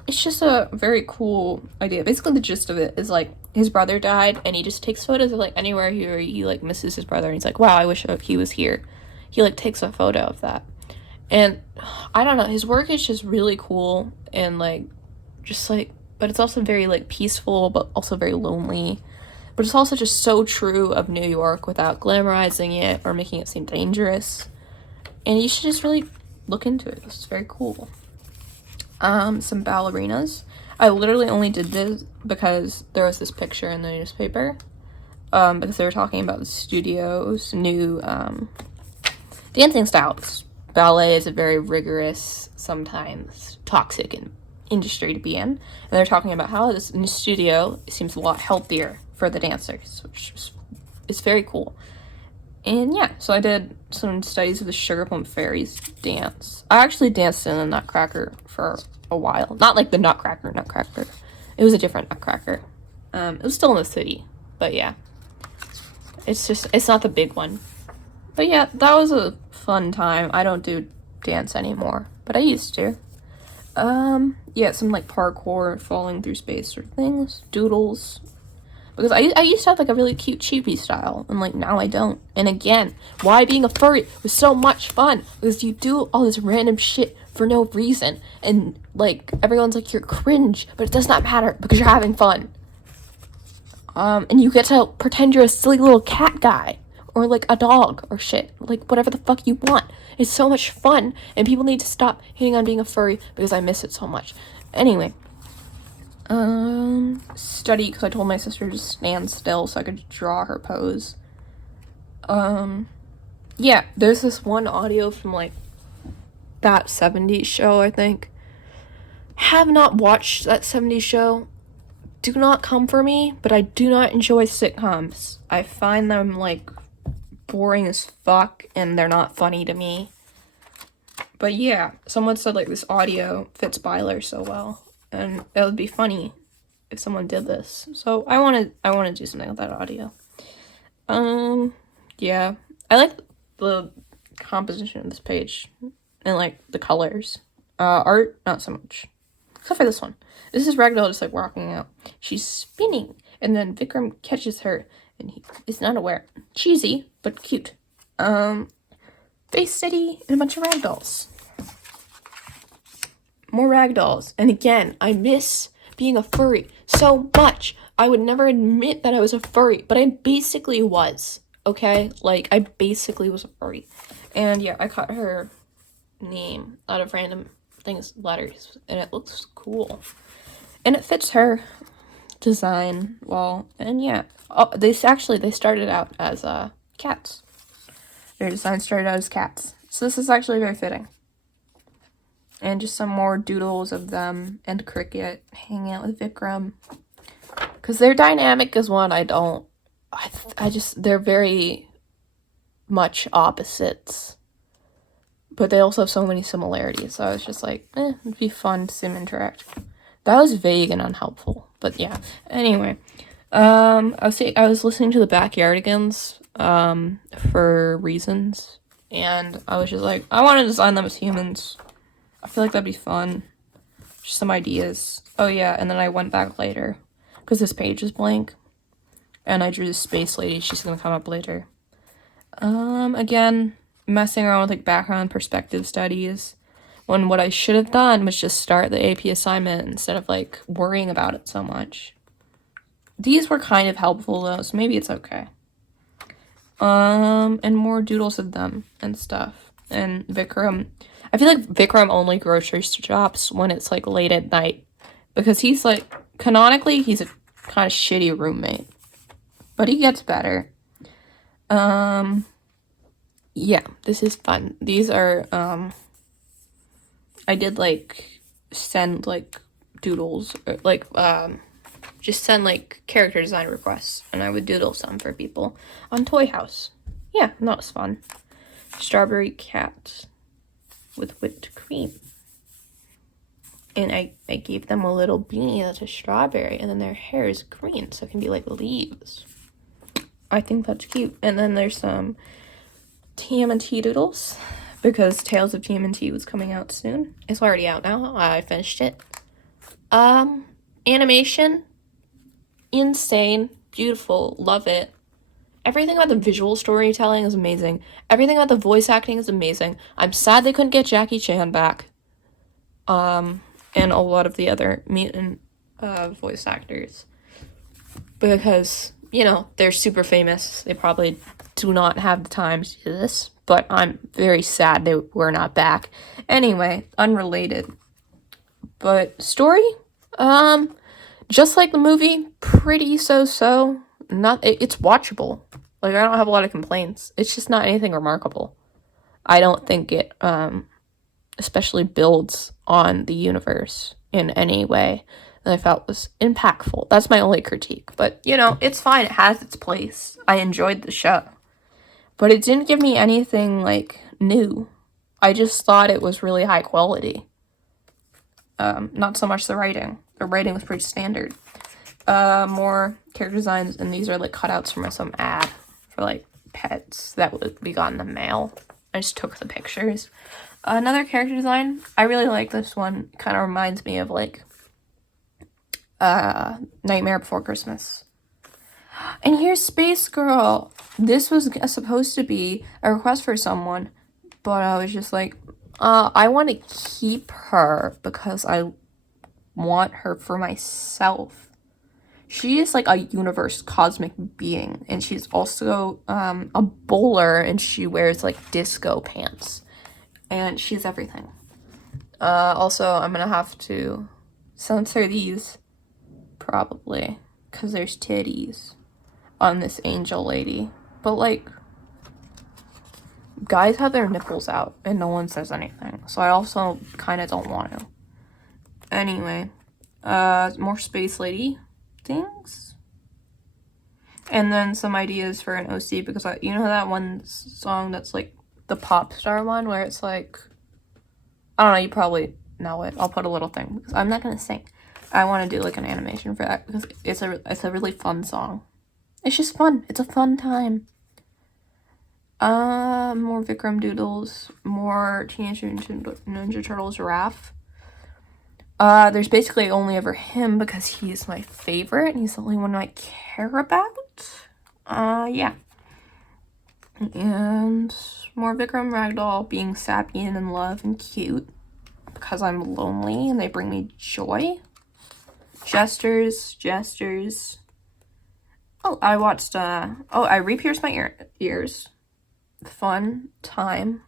It's just a very cool idea. Basically, the gist of it is like, his brother died, and he just takes photos of like anywhere he like misses his brother, and he's like, wow, I wish he was here. He like takes a photo of that, and I don't know, his work is just really cool, and like, just like, but it's also very like peaceful, but also very lonely. But it's also just so true of New York without glamorizing it or making it seem dangerous. And you should just really look into it. It's very cool. Some ballerinas. I literally only did this because there was this picture in the newspaper. Because they were talking about the studio's new dancing styles. Ballet is a very rigorous, sometimes toxic industry to be in. And they're talking about how this new studio seems a lot healthier for the dancers, which is very cool. And yeah, so I did some studies of the Sugar Plum Fairies dance. I actually danced in the Nutcracker for a while. Not like the Nutcracker. It was a different Nutcracker. It was still in the city, but yeah. It's not the big one. But yeah, that was a fun time. I don't do dance anymore, but I used to. Yeah, some like parkour, falling through space sort of things. Doodles. Because I used to have like a really cute chibi style, and like now I don't. And again, why being a furry was so much fun, because you do all this random shit for no reason, and like everyone's like, you're cringe, but it does not matter because you're having fun. And you get to pretend you're a silly little cat guy, or like a dog or shit, like whatever the fuck you want. It's so much fun, and people need to stop hating on being a furry because I miss it so much. Anyway, study, because I told my sister to stand still so I could draw her pose. Yeah, there's this one audio from like that 70s show, I think. Have not watched that 70s show. Do not come for me, but I do not enjoy sitcoms. I find them like boring as fuck, and they're not funny to me. But yeah, someone said like this audio fits Byler so well, and it would be funny if someone did this. So I want to do something with that audio. Yeah, I like the composition of this page and like the colors. Art, not so much, except for this one. This is Ragdoll just like walking out. She's spinning, and then Vikram catches her, and he is not aware. Cheesy, but cute. Face steady, and a bunch of ragdolls. More ragdolls. And again, I miss being a furry so much. I would never admit that I was a furry, but I basically was. Okay? Like, I basically was a furry. And yeah, I cut her name out of random things, letters, and it looks cool. And it fits her design well. And yeah, they started out as cats. Their design started out as cats. So this is actually very fitting. And just some more doodles of them and Cricket hanging out with Vikram. Because their dynamic is one I don't... they're very much opposites. But they also have so many similarities. So I was just like, it'd be fun to see them interact. That was vague and unhelpful. But yeah. Anyway. I was listening to the Backyardigans for reasons. And I was just like, I want to design them as humans. I feel like that'd be fun. Just some ideas. Oh yeah, and then I went back later. Because this page is blank. And I drew this space lady. She's gonna come up later. Again, messing around with like background perspective studies. When what I should have done was just start the AP assignment instead of like worrying about it so much. These were kind of helpful though, so maybe it's okay. And more doodles of them and stuff. And Vikram. I feel like Vikram only grocery shops when it's like late at night. Because he's like, canonically, he's a kind of shitty roommate. But he gets better. Yeah, this is fun. These are, I did like send like doodles, or like, just send like character design requests, and I would doodle some for people on Toy House. Yeah, that was fun. Strawberry cat with whipped cream. And I gave them a little beanie that's a strawberry, and then their hair is green, so it can be like leaves. I think that's cute. And then there's some TMNT doodles, because Tales of TMNT was coming out soon. It's already out now. I finished it. Animation, insane, beautiful, love it. Everything about the visual storytelling is amazing. Everything about the voice acting is amazing. I'm sad they couldn't get Jackie Chan back. And a lot of the other mutant voice actors. Because, you know, they're super famous. They probably do not have the time to do this. But I'm very sad they were not back. Anyway, unrelated. But story? Just like the movie, pretty so-so. It's watchable. Like, I don't have a lot of complaints. It's just not anything remarkable. I don't think it, especially builds on the universe in any way that I felt was impactful. That's my only critique. But, you know, it's fine. It has its place. I enjoyed the show. But it didn't give me anything, like, new. I just thought it was really high quality. Not so much the writing. The writing was pretty standard. More character designs, and these are, like, cutouts from some ad for, like, pets that would be got in the mail. I just took the pictures. Another character design, I really like this one. Kind of reminds me of like Nightmare Before Christmas. And here's Space Girl. This was supposed to be a request for someone, but I was just like, I want to keep her because I want her for myself. She is like a universe cosmic being, and she's also a bowler, and she wears like disco pants, and she's everything. Also, I'm gonna have to censor these probably because there's titties on this angel lady, but like guys have their nipples out and no one says anything, so I also kind of don't want to. Anyway, more space lady things, and then some ideas for an OC, because you know that one song that's like the pop star one where it's like, I don't know, you probably know it. I'll put a little thing because I'm not gonna sing. I want to do like an animation for that because it's a really fun song. It's just fun. It's a fun time. More Vikram doodles, more Teenage Mutant Ninja Turtles Raph. There's basically only ever him because he's my favorite and he's the only one I care about. Yeah. And more Vikram Ragdoll being sappy and in love and cute because I'm lonely and they bring me joy. Gestures. Oh, I watched, I re-pierced my ears. Fun time.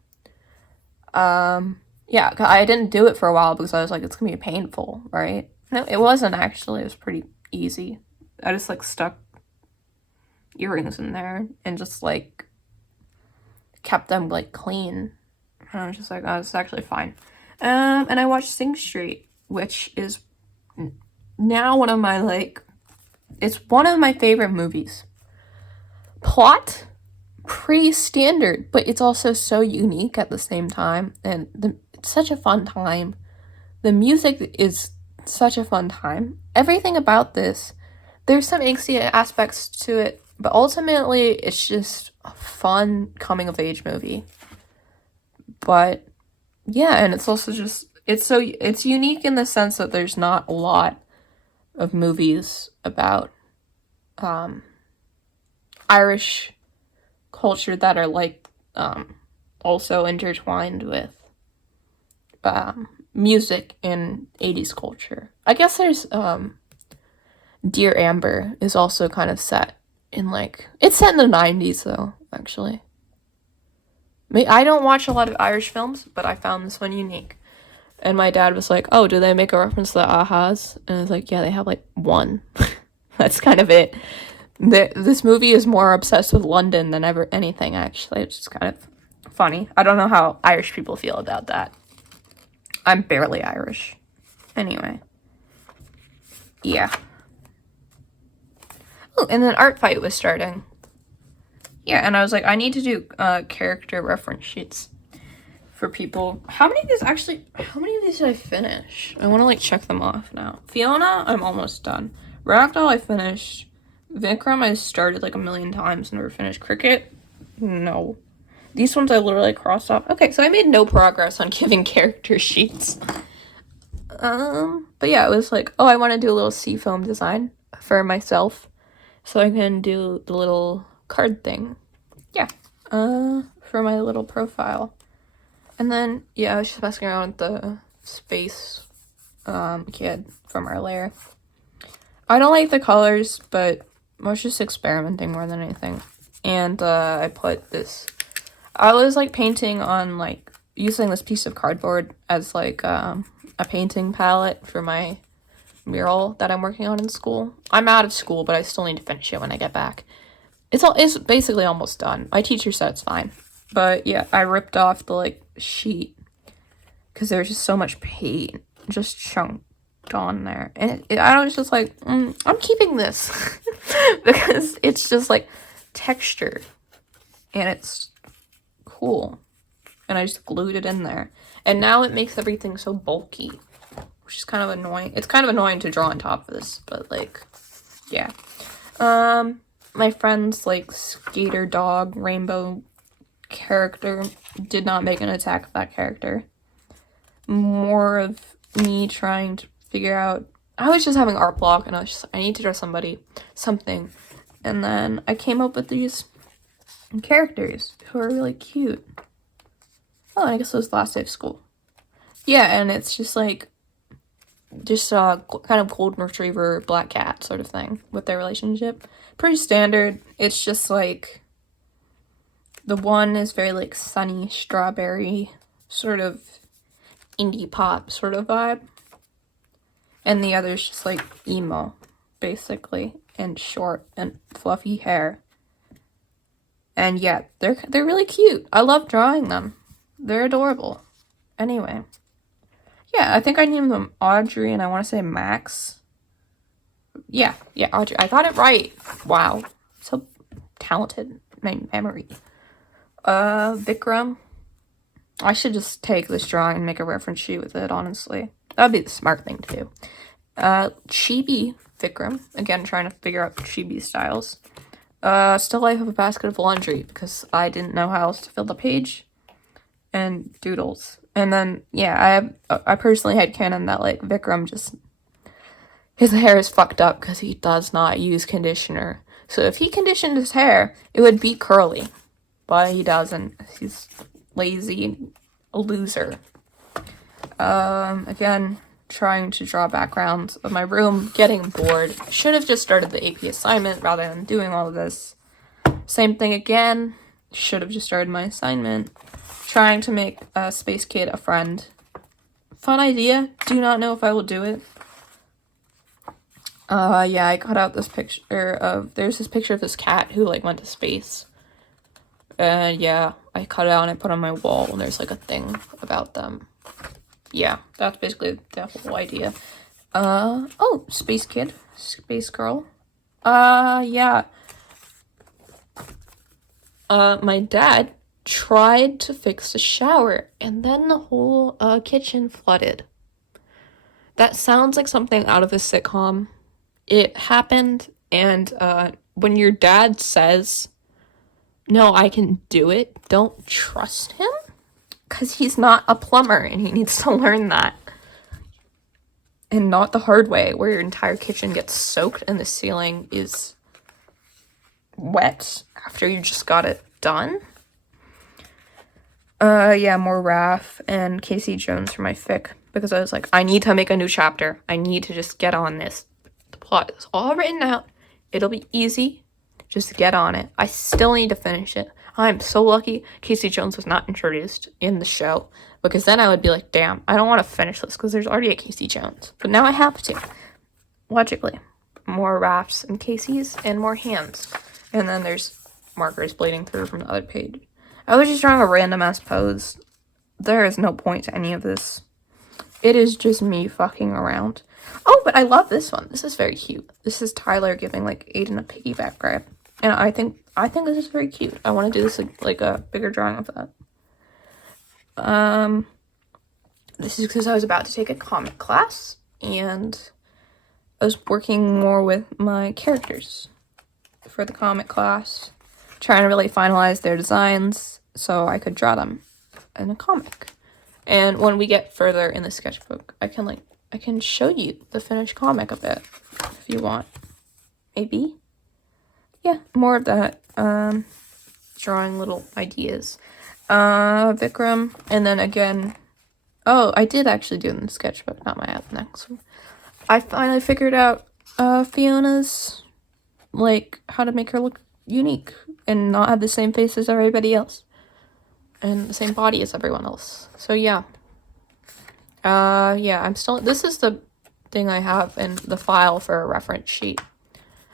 Yeah, I didn't do it for a while because I was like, it's gonna be painful, right? No, it wasn't actually. It was pretty easy. I just like stuck earrings in there and just like kept them like clean. And I was just like, oh, it's actually fine. And I watched Sing Street, which is now one of my like, it's one of my favorite movies. Plot, pretty standard, but it's also so unique at the same time, and it's such a fun time. The music is such a fun time. Everything about this, there's some angsty aspects to it, but ultimately it's just a fun coming of age movie. But yeah, and it's also just, it's unique in the sense that there's not a lot of movies about Irish culture that are like also intertwined with music and 80s culture. I guess there's Dear Amber is also kind of set in like, it's set in the 90s though, actually. I don't watch a lot of Irish films, but I found this one unique. And my dad was like, oh, do they make a reference to the Ahas? And I was like, yeah, they have like one. That's kind of it. This movie is more obsessed with London than ever anything, actually. It's just kind of funny. I don't know how Irish people feel about that. I'm barely Irish. Anyway. Yeah. Oh, and then Art Fight was starting. Yeah, and I was like, I need to do character reference sheets for people. How many of these did I finish? I want to like check them off now. Fiona, I'm almost done. Ragdoll, I finished. Vikram, I started like a million times, never finished. Cricket, no. These ones I literally crossed off. Okay, so I made no progress on giving character sheets. But yeah, it was like, oh, I want to do a little seafoam design for myself, so I can do the little card thing. Yeah, for my little profile. And then, yeah, I was just messing around with the space kid from earlier. I don't like the colors, but I was just experimenting more than anything. And I put this, I was like painting on like, using this piece of cardboard as like a painting palette for my mural that I'm working on in school. I'm out of school, but I still need to finish it when I get back. It's basically almost done. My teacher said it's fine. But yeah, I ripped off the like sheet because there was just so much paint just chunked on there. And I was just like, I'm keeping this because it's just like textured and it's cool. And I just glued it in there. And now it makes everything so bulky, which is kind of annoying. It's kind of annoying to draw on top of this, but like, yeah. My friend's like skater dog rainbow character. Did not make an attack of that character. More of me trying to figure out. I was just having art block, and I was just, I need to draw something. And then I came up with these characters who are really cute. Oh, and I guess it was the last day of school. Yeah, and it's just like, just a kind of golden retriever, black cat sort of thing with their relationship. Pretty standard. It's just like, the one is very like sunny, strawberry, sort of indie pop sort of vibe. And the other's just like emo, basically, and short and fluffy hair. And yeah, they're really cute. I love drawing them. They're adorable. Anyway. Yeah, I think I named them Audrey and I want to say Max. Yeah, Audrey. I got it right. Wow. So talented. My memory. Vikram. I should just take this drawing and make a reference sheet with it, honestly. That would be the smart thing to do. Chibi Vikram. Again, trying to figure out Chibi styles. Still life of a basket of laundry, because I didn't know how else to fill the page. And doodles. And then, yeah, I personally had canon that, like, Vikram just, his hair is fucked up because he does not use conditioner. So if he conditioned his hair, it would be curly. But he doesn't. He's lazy, a loser. Again, trying to draw backgrounds of my room, getting bored. Should have just started the AP assignment rather than doing all of this. Same thing again. Should have just started my assignment. Trying to make a Space Kid a friend. Fun idea. Do not know if I will do it. Yeah, I cut out this picture of, there's this picture of this cat who, like, went to space. And yeah, I cut it out and I put it on my wall, and there's, like, a thing about them. Yeah, that's basically the whole idea. Oh, Space Kid. Space Girl. Yeah. My dad tried to fix the shower, and then the whole kitchen flooded. That sounds like something out of a sitcom. It happened, and when your dad says, no, I can do it, don't trust him, because he's not a plumber, and he needs to learn that. And not the hard way, where your entire kitchen gets soaked and the ceiling is wet after you just got it done. Yeah, more Raph and Casey Jones for my fic, because I was like, I need to make a new chapter. I need to just get on this. The plot is all written out. It'll be easy. Just get on it. I still need to finish it. I'm so lucky Casey Jones was not introduced in the show, because then I would be like, damn, I don't want to finish this because there's already a Casey Jones. But now I have to. Logically. More Raphs and Caseys and more hands. And then there's markers bleeding through from the other page. I was just drawing a random ass pose. There is no point to any of this. It is just me fucking around. Oh, but I love this one. This is very cute. This is Tyler giving like Aiden a piggyback grab. And I think this is very cute. I want to do this like a bigger drawing of that. This is because I was about to take a comic class and I was working more with my characters for the comic class, trying to really finalize their designs so I could draw them in a comic. And when we get further in the sketchbook, I can show you the finished comic a bit if you want. Maybe. Yeah, more of that. Drawing little ideas. Vikram, and then again, oh, I did actually do it in the sketchbook, not my next one. I finally figured out Fiona's, like, how to make her look unique and not have the same face as everybody else and the same body as everyone else. So yeah. Yeah, I'm still, this is the thing I have in the file for a reference sheet.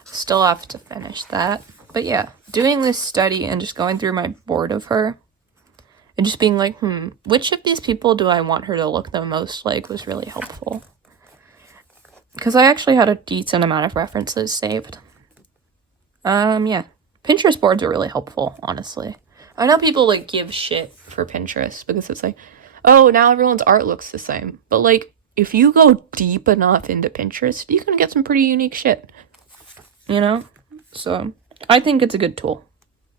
Still have to finish that. But yeah, doing this study and just going through my board of her and just being like, which of these people do I want her to look the most like was really helpful. Because I actually had a decent amount of references saved. Yeah. Pinterest boards are really helpful, honestly. I know people, like, give shit for Pinterest because it's like, oh, now everyone's art looks the same. But, like, if you go deep enough into Pinterest, you can get some pretty unique shit. You know? So, I think it's a good tool.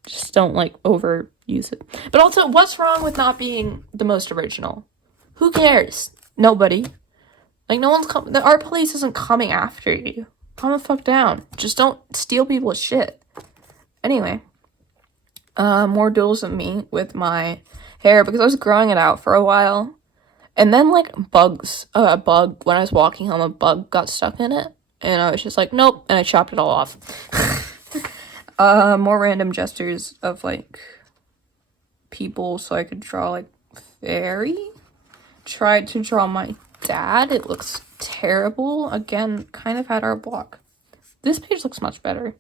Just don't, like, over use it. But also, what's wrong with not being the most original? Who cares? Nobody. Like, no one's the art police isn't coming after you. Calm the fuck down. Just don't steal people's shit. Anyway. More doodles of me with my hair, because I was growing it out for a while. And then, like, a bug, when I was walking home, a bug got stuck in it. And I was just like, nope, and I chopped it all off. More random gestures of, like, people so I could draw, like, fairy. Tried to draw my dad. It looks terrible. Again, kind of had our block. This page looks much better.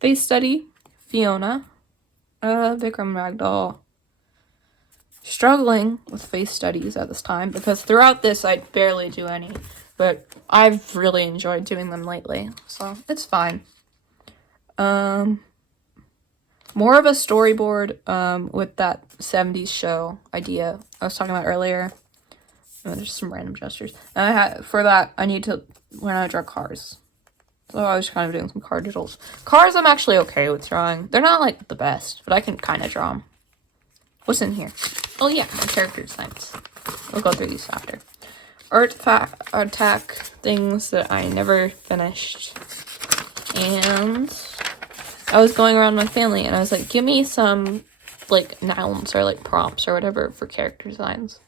Face study, Fiona. Vikram Ragdoll. Struggling with face studies at this time, because throughout this I barely do any, but I've really enjoyed doing them lately, so it's fine. More of a storyboard, with that 70s show idea I was talking about earlier. Oh, there's some random gestures. And for that, I need to learn how to draw cars. So I was kind of doing some car doodles. Cars I'm actually okay with drawing. They're not, like, the best, but I can kind of draw them. What's in here? Oh, yeah, my character designs. We'll go through these after. Attack things that I never finished. And I was going around my family, and I was like, give me some, like, nouns or, like, prompts or whatever for character designs.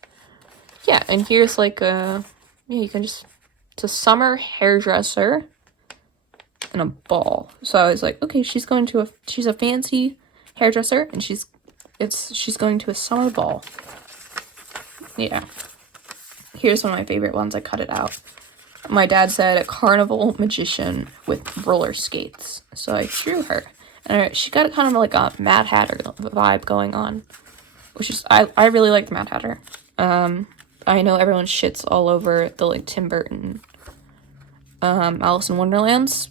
Yeah, and here's, like, you can just, it's a summer hairdresser and a ball. So I was like, okay, she's a fancy hairdresser, and she's going to a summer ball. Yeah. Here's one of my favorite ones. I cut it out. My dad said a carnival magician with roller skates. So I drew her. And she got kind of like a Mad Hatter vibe going on. Which is, I really like the Mad Hatter. I know everyone shits all over the, like, Tim Burton, Alice in Wonderlands.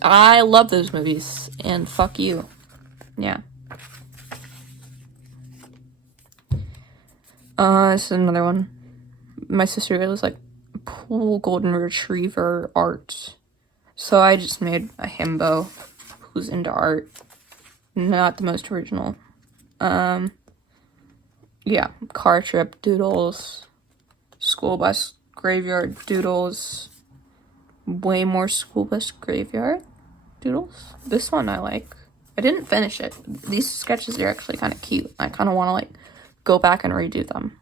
I love those movies. And fuck you. Yeah. This is another one. My sister was like, cool golden retriever art. So I just made a himbo who's into art. Not the most original. Yeah, car trip doodles. School bus graveyard doodles. Way more school bus graveyard doodles. This one I like. I didn't finish it. These sketches are actually kind of cute. I kind of want to, like, go back and redo them.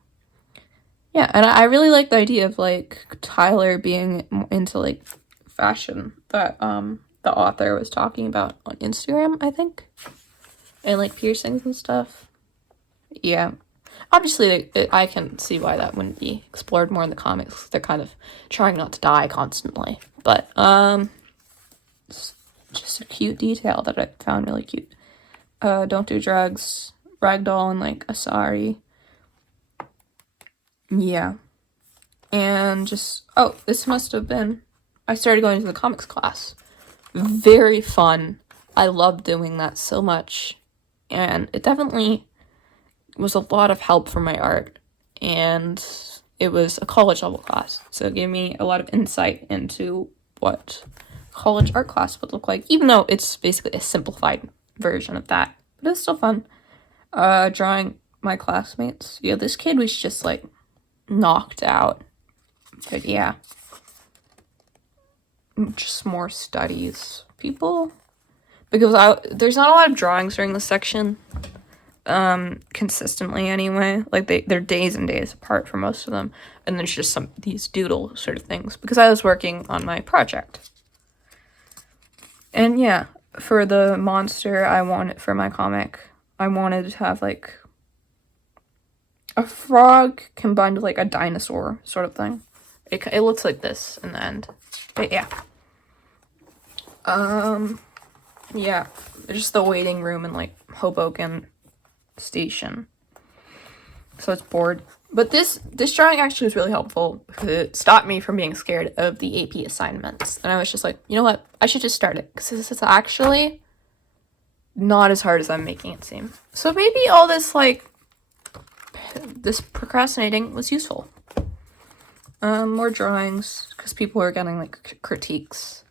Yeah, and I really like the idea of, like, Tyler being into, like, fashion that the author was talking about on Instagram, I think. And, like, piercings and stuff. Yeah. Obviously, I can see why that wouldn't be explored more in the comics. They're kind of trying not to die constantly. But, it's just a cute detail that I found really cute. Don't do drugs. Ragdoll and, like, Asari. Yeah. And just, oh, this must have been, I started going to the comics class. Very fun. I love doing that so much. And it definitely was a lot of help for my art. And it was a college level class. So it gave me a lot of insight into what college art class would look like. Even though it's basically a simplified version of that. But it's still fun. Drawing my classmates. Yeah, this kid was just, like, knocked out. But yeah. Just more studies. People. Because there's not a lot of drawings during this section. Consistently anyway. Like, they're days and days apart for most of them. And there's just these doodle sort of things. Because I was working on my project. And yeah. For the monster for my comic, I wanted to have, like, a frog combined with, like, a dinosaur sort of thing. It looks like this in the end. But yeah. Yeah. Just the waiting room in, like, Hoboken Station. So it's bored. But this drawing actually was really helpful. It stopped me from being scared of the AP assignments. And I was just like, you know what? I should just start it. Because this is actually not as hard as I'm making it seem. So maybe all this, like, this procrastinating was useful. More drawings, because people were getting, like, critiques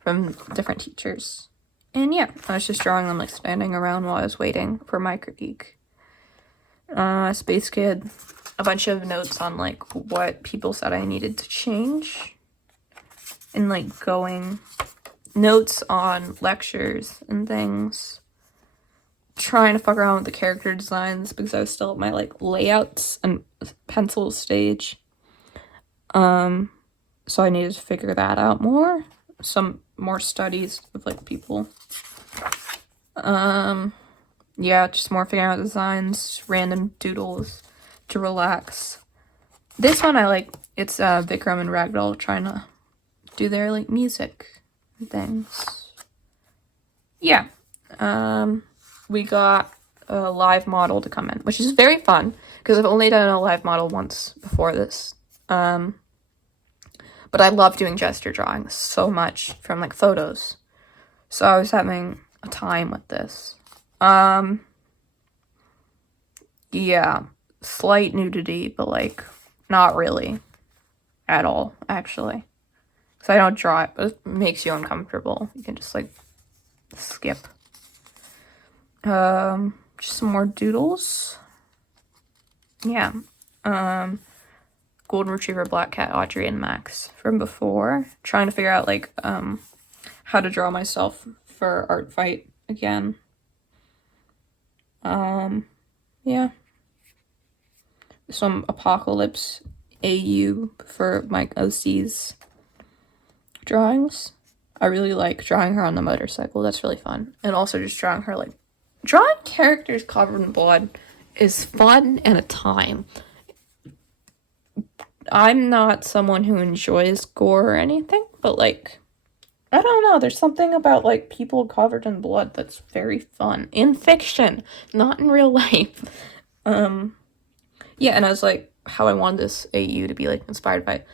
from different teachers. And yeah, I was just drawing them like standing around while I was waiting for my critique. Space Kid, a bunch of notes on like what people said I needed to change. And like going notes on lectures and things. Trying to fuck around with the character designs because I was still at my like layouts and pencil stage. So I needed to figure that out more. Some more studies with like people. Yeah, just more figuring out designs, random doodles to relax. This one I like. It's Vikram and Ragdoll trying to do their like music and things. Yeah. We got a live model to come in, which is very fun because I've only done a live model once before this. But I love doing gesture drawings so much from like photos. So I was having a time with this. Yeah, slight nudity, but like not really at all, actually. Because I don't draw it, but it makes you uncomfortable. You can just like skip. Just some more doodles. Yeah. Golden Retriever, Black Cat, Audrey, and Max from before. Trying to figure out like how to draw myself for art fight again. Yeah. Some Apocalypse AU for my OC's drawings. I really like drawing her on the motorcycle. That's really fun. And also just drawing her like drawing characters covered in blood is fun and a time. I'm not someone who enjoys gore or anything, but like I don't know, there's something about like people covered in blood that's very fun in fiction, not in real life. Yeah, and I was like how I wanted this AU to be like inspired by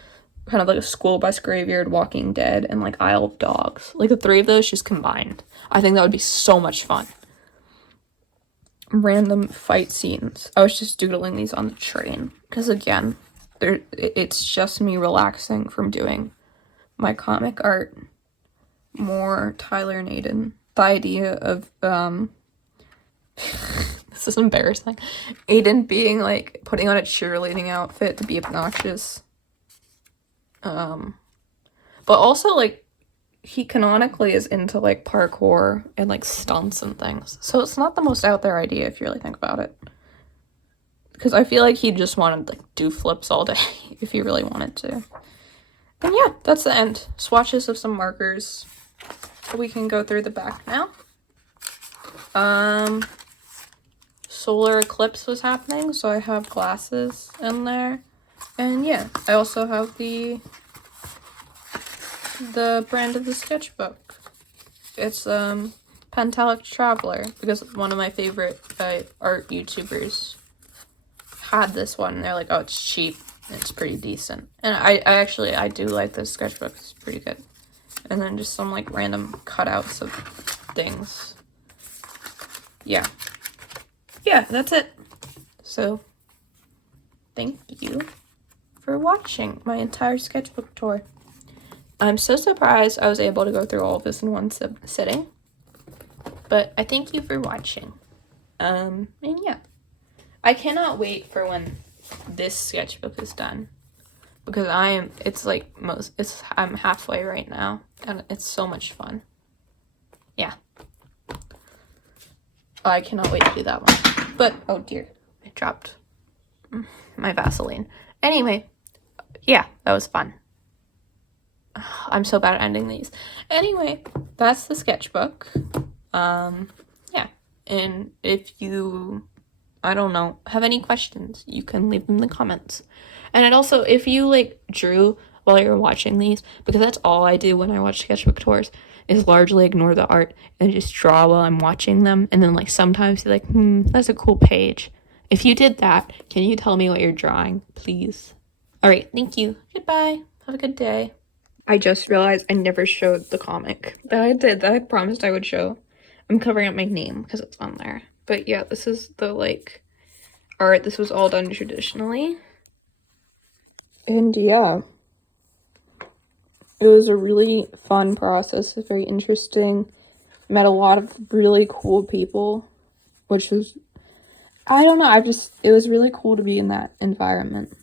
kind of like a school bus graveyard, Walking Dead, and like Isle of Dogs. Like the three of those just combined. I think that would be so much fun. Random fight scenes. I was just doodling these on the train because again, it's just me relaxing from doing my comic art. More Tyler and Aiden. The idea of this is embarrassing. Aiden being like putting on a cheerleading outfit to be obnoxious. But also like he canonically is into like parkour and like stunts and things. So it's not the most out there idea if you really think about it. Because I feel like he just wanted to like do flips all day if he really wanted to. And yeah, that's the end. Swatches of some markers. We can go through the back now. Solar eclipse was happening, so I have glasses in there. And yeah, I also have the brand of the sketchbook. It's Pentalic Traveler, because one of my favorite art YouTubers had this one, and they're like, oh, it's cheap, and it's pretty decent. And I do like this sketchbook. It's pretty good. And then just some like random cutouts of things. Yeah, that's it. So thank you for watching my entire sketchbook tour. I'm so surprised I was able to go through all of this in one sitting, but I thank you for watching. And yeah, I cannot wait for when this sketchbook is done, because I'm halfway right now, and it's so much fun. Yeah, I cannot wait to do that one. But oh dear, I dropped my Vaseline. Anyway, yeah, that was fun. I'm so bad at ending these. Anyway, that's the sketchbook. Yeah, and if you, I don't know, have any questions, you can leave them in the comments. And I'd also, if you like drew while you're watching these, because that's all I do when I watch sketchbook tours, is largely ignore the art and just draw while I'm watching them, and then like sometimes you're like, that's a cool page. If you did that, can you tell me what you're drawing, please? All right, thank you. Goodbye. Have a good day. I just realized I never showed the comic that I promised I would show. I'm covering up my name because it's on there. But yeah, this is the like art. This was all done traditionally. And yeah, it was a really fun process. It's very interesting. met a lot of really cool people, which was, I don't know, it was really cool to be in that environment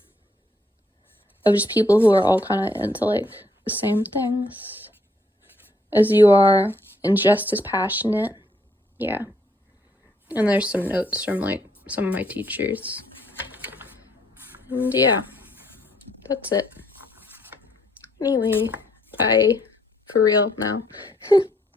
of just people who are all kind of into like the same things as you are and just as passionate. Yeah. And there's some notes from like some of my teachers. And yeah, that's it. Anyway, bye. For real now.